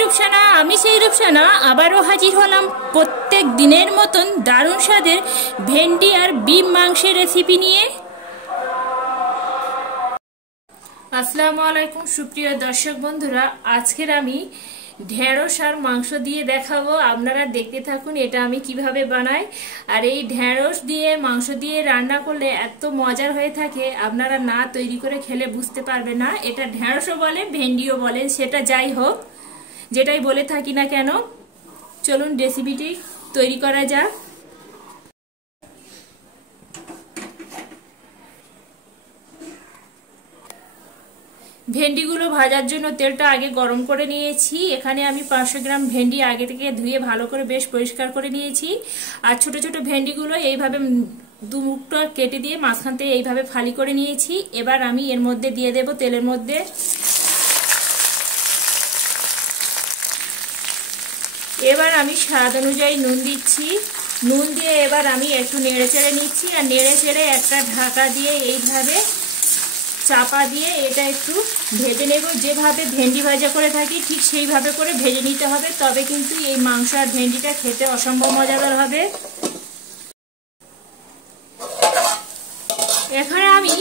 রূপসানা, আমি সেই রূপসানা আবারও হাজির হলাম প্রত্যেক দিনের মতন দারুণ স্বাদের ভেন্ডি আর বিফ মাংসের রেসিপি নিয়ে। আসসালামু আলাইকুম সুপ্রিয় দর্শক বন্ধুরা, আজকের আমি ঢেঁড়স আর মাংস দিয়ে দেখাবো। আপনারা দেখতে থাকুন এটা আমি কিভাবে বানাই। আর এই ঢেঁড়স দিয়ে মাংস দিয়ে রান্না করলে এত মজার হয়ে থাকে, আপনারা না তৈরি করে খেলে বুঝতে পারবে না। এটা ঢেঁড়সও বলে ভেন্ডিও বলে, সেটা যাই হোক, যেটাই বলে থাকি না কেন, চলুন রেসিপিটি তৈরি করা যাক। ভেন্ডিগুলো ভাজার জন্য তেলটা আগে গরম করে নিয়েছি। এখানে আমি 500 গ্রাম ভেন্ডি আগে থেকে ধুয়ে ভালো করে বেশ পরিষ্কার করে নিয়েছি। আর ছোট ছোট ভেন্ডিগুলো এইভাবে দুমুখটা কেটে দিয়ে মাঝখান থেকে এইভাবে ফালি করে নিয়েছি। এবার আমি এর মধ্যে দিয়ে দেব তেলের মধ্যে এবার আমি স্বাদ অনুযায়ী নুন দিচ্ছি। নুন দিয়ে এবার আমি একটু নেড়ে চেড়ে নিচ্ছি। আর নেড়ে চেড়ে একটা ঢাকা দিয়ে এইভাবে চাপা দিয়ে এটা একটু ভেজে নেব। যেভাবে ভেন্ডি ভাজা করে থাকি ঠিক সেইভাবে করে ভেজে নিতে হবে, তবে কিন্তু এই মাংস আর ভেন্ডিটা খেতে অসম্ভব মজাদার হবে। এখানে আমি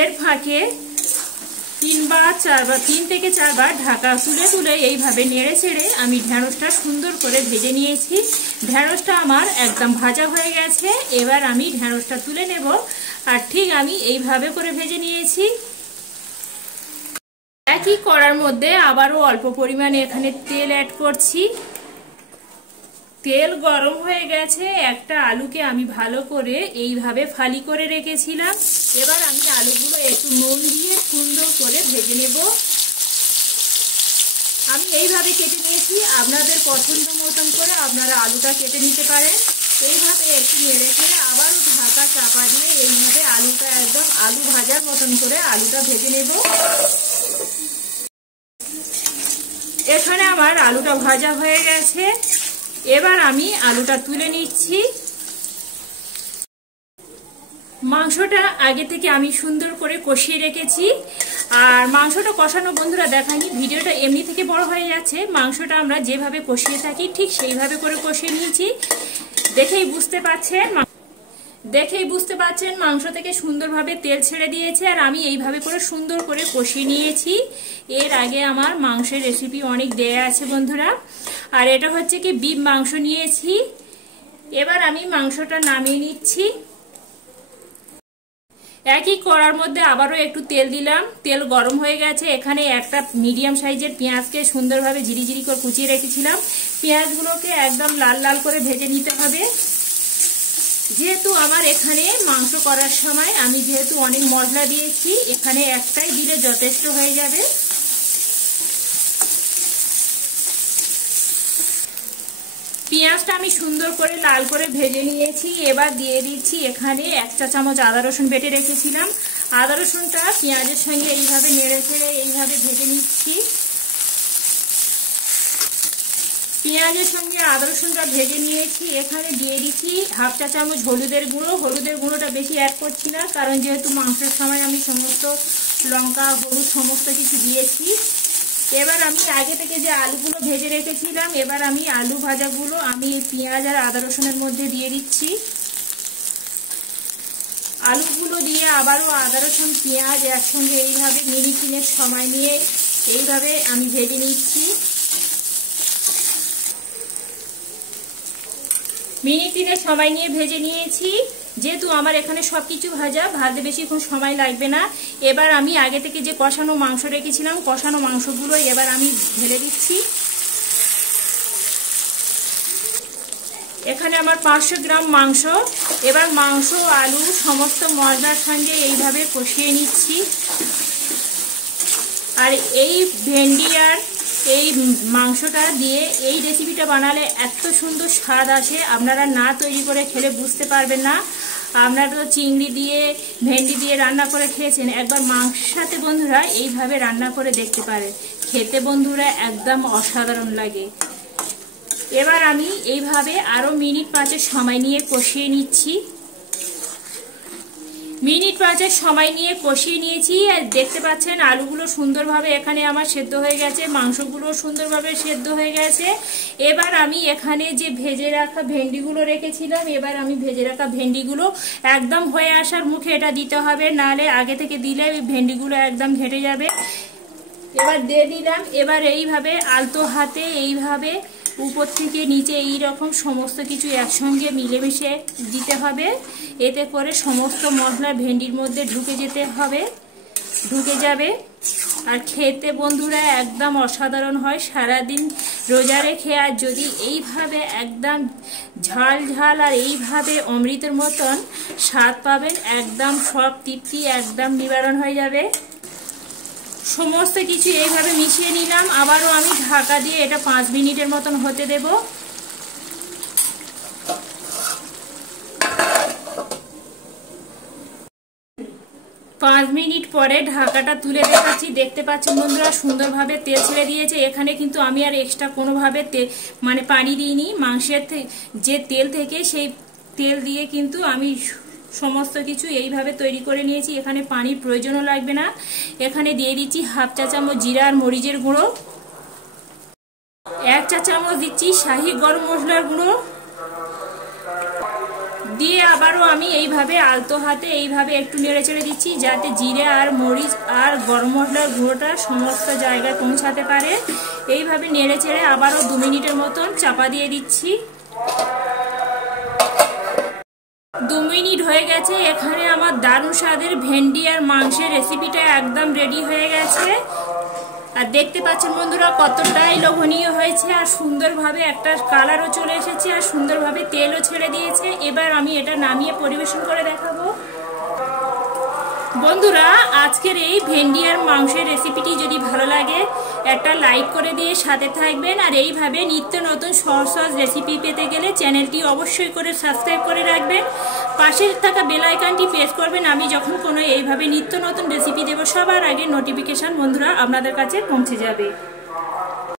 এর ফাঁকে 3 থেকে 4 বার ঢাকা তুলে তুলে এইভাবে নেড়ে ছেড়ে আমি ঢেঁড়সটা সুন্দর করে ভেজে নিয়েছি। ঢেঁড়সটা আমার একদম ভাজা হয়ে গেছে। এবার আমি ঢেঁড়সটা তুলে নেব। আর ঠিক আমি এইভাবে করে ভেজে নিয়েছি। একই কড়ার মধ্যে আবারও অল্প পরিমাণে এখানে তেল অ্যাড করছি। তেল গরম হয়ে গেছে। একটা আলুকে আমি ভালো করে এইভাবে ফালি করে রেখেছিলাম। এবার আমি আলুগুলো একটু নুন দিয়ে সুন্দর করে ভেজে নেব। আমি এইভাবে কেটে নিয়েছি, আপনাদের পছন্দ মতন করে আপনারা আলুটা কেটে নিতে পারেন। এইভাবে একটু নেড়ে চেড়ে আবারও ঢাকা চাপা দিয়ে এইভাবে আলুটা একদম আলু ভাজার মতন করে আলুটা ভেজে নেব। এখানে আমার আলুটা ভাজা হয়ে গেছে। এবার আমি আলুটা তুলে নিচ্ছি। মাংসটা আগে থেকে আমি সুন্দর করে কষিয়ে রেখেছি। আর মাংসটা কষানো বন্ধুরা দেখাইনি, ভিডিওটা এমনি থেকে বড় হয়ে যাচ্ছে। মাংসটা আমরা যেভাবে কষিয়ে থাকি ঠিক সেইভাবে করে কষিয়ে নিয়েছি। দেখেই বুঝতে পারছেন মাংস থেকে সুন্দরভাবে তেল ছেড়ে দিয়েছে। আর আমি এইভাবে করে সুন্দর করে কষিয়ে নিয়েছি। এর আগে আমার মাংসের রেসিপি অনেক দেয়া আছে বন্ধুরা। আর এটা হচ্ছে কি বিফ মাংস নিয়েছি। এবার আমি মাংসটা নামিয়ে নিচ্ছি। একই কড়ার মধ্যে আবারও একটু তেল দিলাম। তেল গরম হয়ে গেছে। এখানে একটা মিডিয়াম সাইজের পেঁয়াজকে সুন্দরভাবে ঝিরিঝিরি করে কুচিয়ে রেখেছিলাম। পেঁয়াজগুলোকে একদম লাল লাল করে ভেজে নিতে হবে। যেহেতু আমার এখানে মাংস করার সময় আমি যেহেতু অনেক মশলা দিয়েছি, এখানে একটাই দিলে যথেষ্ট হয়ে যাবে। পেঁয়াজটা আমি সুন্দর করে লাল করে ভেজে নিয়েছি। এবার দিয়ে দিচ্ছি এখানে 1 চা চামচ আদা রসুন বেটে রেখেছিলাম। আদা রসুনটা পেঁয়াজের সঙ্গে এইভাবে নেড়ে চেড়ে এইভাবে ভেজে নিচ্ছি। পেঁয়াজের সঙ্গে আদা রসুনটা ভেজে নিয়েছি। এখানে দিয়ে দিচ্ছি 1/2 চা চামচ হলুদের গুঁড়ো। হলুদের গুঁড়োটা বেশি অ্যাড করছি না, কারণ যেহেতু মাংসের সময় আমি সমস্ত লঙ্কা হলুদ সমস্ত কিছু দিয়েছি। এবার আমি আগে থেকে যে আলুগুলো ভেজে রেখেছিলাম, এবার আমি আলু ভাজাগুলো আমি পেঁয়াজ আর আদা রসুনের মধ্যে দিয়ে দিচ্ছি। আলুগুলো দিয়ে আবারও আদা রসুন পেঁয়াজ একসঙ্গে এইভাবে মিনিট 3 সময় নিয়ে এইভাবে আমি ভেজে নিচ্ছি। মিনিট 3 সময় নিয়ে ভেজে নিয়েছি। যেহেতু আমার এখানে সবকিছু ভাজতে বেশিক্ষণ সময় লাগবে না। এবার আমি আগে থেকে যে কষানো মাংস রেখেছিলাম, কষানো মাংসগুলো এবার আমি ঢেলে দিচ্ছি। এখানে আমার 500 গ্রাম মাংস। এবার মাংস আলু সমস্ত মশলার সঙ্গে এইভাবে কষিয়ে নিচ্ছি। আর এই ভেন্ডি আর এই মাংসটা দিয়ে এই রেসিপিটা বানালে এত সুন্দর স্বাদ আসে, আপনারা না তৈরি করে খেলে বুঝতে পারবেন না। আপনারা তো চিংড়ি দিয়ে ভেন্ডি দিয়ে রান্না করে খেয়েছেন, একবার মাংসের সাথে বন্ধুরা এইভাবে রান্না করে দেখতে পারেন। খেতে বন্ধুরা একদম অসাধারণ লাগে। এবার আমি এইভাবে আরও মিনিট 5 সময় নিয়ে কষিয়ে নিচ্ছি। মিনিট 5 সময় নিয়ে কষিয়ে নিয়েছি। আর দেখতে পাচ্ছেন আলুগুলো সুন্দরভাবে এখানে আমার সেদ্ধ হয়ে গেছে, মাংসগুলো সুন্দরভাবে সেদ্ধ হয়ে গেছে। এবার আমি এখানে যে ভেজে রাখা ভেন্ডিগুলো রেখেছিলাম, এবার আমি ভেজে রাখা ভেন্ডিগুলো একদম হয়ে আসার মুখে এটা দিতে হবে, নাহলে আগে থেকে দিলে ভেন্ডিগুলো একদম ঘেটে যাবে। এবার দিয়ে দিলাম। এবার এইভাবে আলতো হাতে এইভাবে উপর থেকে নিচে এই রকম সমস্ত কিছু একসঙ্গে মিলেমিশে দিতে হবে, এতে করে সমস্ত মশলা ভেন্ডির মধ্যে ঢুকে যাবে। আর খেতে বন্ধুরা একদম অসাধারণ হয়। সারাদিন রোজা রেখে আর যদি এইভাবে একদম ঝাল ঝাল আর এইভাবে অমৃতের মতন স্বাদ পাবেন, একদম সব তৃপ্তি একদম নিবারণ হয়ে যাবে। সমস্ত কিছু এইভাবে মিশিয়ে নিলাম। আবারও আমি ঢাকা দিয়ে এটা 5 মিনিটের মতন হতে দেব। 5 মিনিট পরে ঢাকাটা তুলে দেখাচ্ছি। দেখতে পাচ্ছেন বন্ধুরা সুন্দরভাবে তেল ছেড়ে দিয়েছে। এখানে কিন্তু আমি আর এক্সট্রা কোনোভাবে মানে পানি দিইনি। মাংসের যে তেল থেকে সেই তেল দিয়ে কিন্তু আমি সমস্ত কিছু এইভাবে তৈরি করে নিয়েছি। এখানে পানির প্রয়োজনও লাগবে না। এখানে দিয়ে দিচ্ছি 1/2 চা চামচ জিরা আর মরিচের গুঁড়ো, 1 চা চামচ দিচ্ছি শাহি গরম মশলার গুঁড়ো দিয়ে আবারও আমি এইভাবে আলতো হাতে এইভাবে একটু নেড়ে চেড়ে দিচ্ছি, যাতে জিরে আর মরিচ আর গরম মশলার গুঁড়োটা সমস্ত জায়গায় পৌঁছাতে পারে। এইভাবে নেড়ে চেড়ে আবারও 2 মিনিটের মতন চাপা দিয়ে দিচ্ছি। 2 মিনিট হয়ে গেছে। এখানে আমার দারুণ স্বাদের ভেন্ডি আর মাংসের রেসিপিটা একদম রেডি হয়ে গেছে। আর দেখতে পাচ্ছেন বন্ধুরা কতটাই লোভনীয় হয়েছে, আর সুন্দরভাবে একটা কালারও চলে এসেছে, আর সুন্দরভাবে তেলও ছেড়ে দিয়েছে। এবার আমি এটা নামিয়ে পরিবেশন করে দেখাবো। বন্ধুরা আজকের এই ভেন্ডি আর মাংসের রেসিপিটি যদি ভালো লাগে একটা লাইক করে দিয়ে সাথে থাকবেন। আর এইভাবে নিত্য নতুন সহজ সহজ রেসিপি পেতে গেলে চ্যানেলটি অবশ্যই করে সাবস্ক্রাইব করে রাখবেন, পাশে থাকা বেল আইকনটি প্রেস করবেন। আমি যখন কোনো এইভাবে নিত্য নতুন রেসিপি দেব সবার আগে নোটিফিকেশন বন্ধুরা আপনাদের কাছে পৌঁছে যাবে।